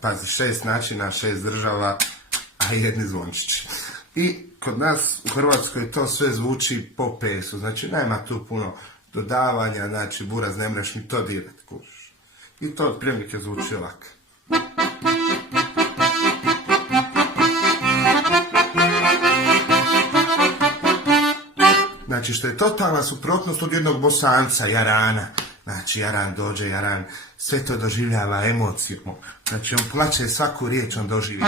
pazi, 6 načina, 6 država, a jedni zvončići. I kod nas u Hrvatskoj to sve zvuči po pesu, znači nema tu puno dodavanja, znači buraz ne mreš ni to dirati, kužiš. I to otprilike zvuči ovako. Znači, što je totalna suprotnost od jednog Bosanca, Jarana. Znači, Jaran dođe, Jaran sve to doživljava emocijom. Znači, on plaće svaku riječ, on doživi.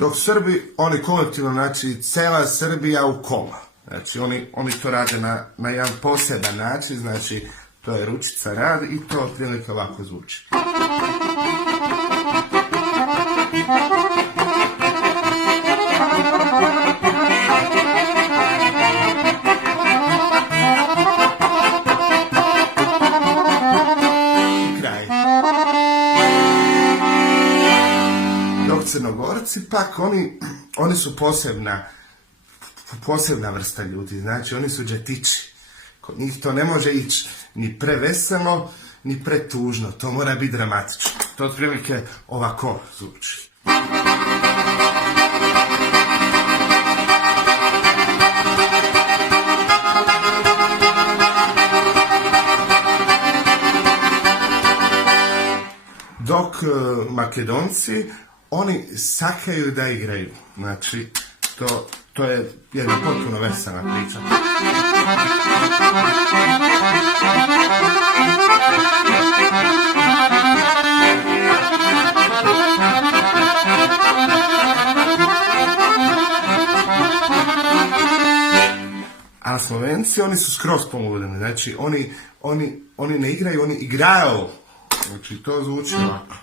Dok Srbi, oni kolektivno, znači, cela Srbija u kola. Znači, oni to rade na jedan poseban način, znači, to je ručica rad i to otprilike ovako zvuči. Kraj. Dok Crnogorci pak, oni su posebna vrsta ljudi, znači oni su džetići. Kod njih to ne može ići ni preveselo, ni pretužno, to mora biti dramatično. To otprilike ovako zvuči. Dok Makedonci, oni sakaju da igraju, znači to je jedna potpuno vesela priča. A Slovenci, oni su skroz pomudeni, znači oni ne igraju, oni igraju. Znači to zvuči ovako.